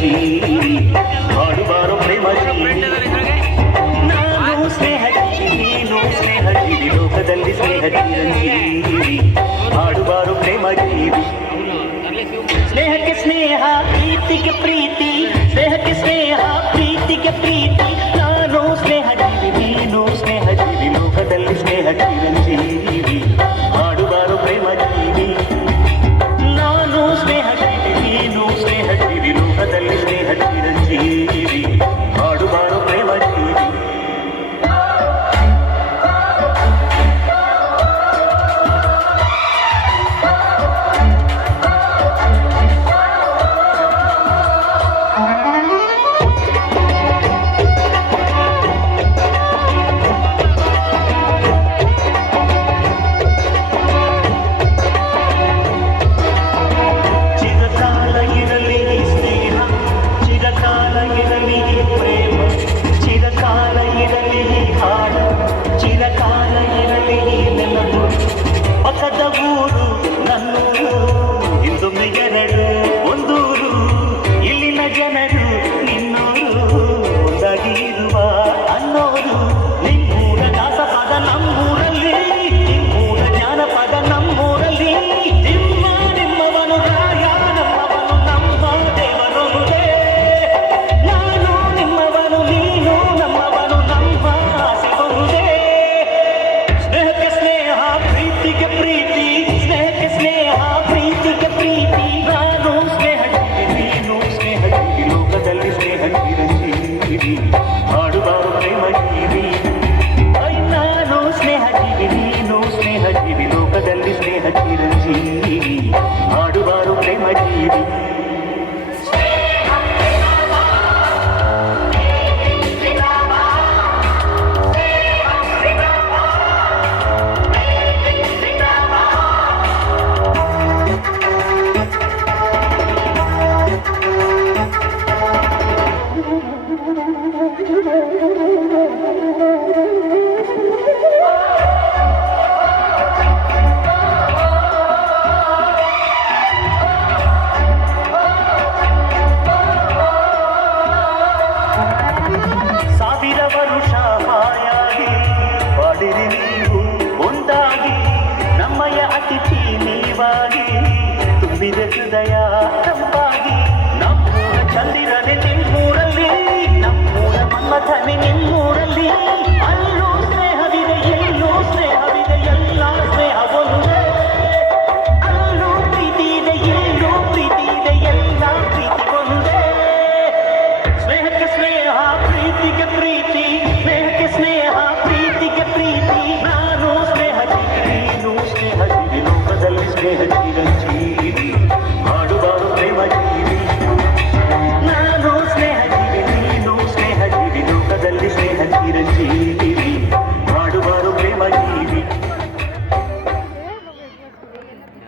ಚಿರಂಜೀವಿ ಹಾಡುವಾರು ಪ್ರೇಮ ಜೀವಿ ನಾನು ಸ್ನೇಹ ನೀನು ಸ್ನೇಹ ಲೋಕದಲ್ಲಿ ಸ್ನೇಹ ಚಿರಂಜೀವಿ ಹಾಡುವಾರು ಪ್ರೇಮ ಸ್ನೇಹಕ್ಕೆ ಸ್ನೇಹ, ಪ್ರೀತಿಗೆ ಪ್ರೀತಿ. ಸ್ನೇಹಕ್ಕೆ ಸ್ನೇಹ, ಪ್ರೀತಿಗೆ ಪ್ರೀತಿ. you. ಒಂದಾಗಿ ನಮ್ಮಯ ಅತಿಥಿ ನೀವಾಗಿ ತುಂಬಿದ ಹೃದಯ दिनों बदल के हैं चिरंजीव।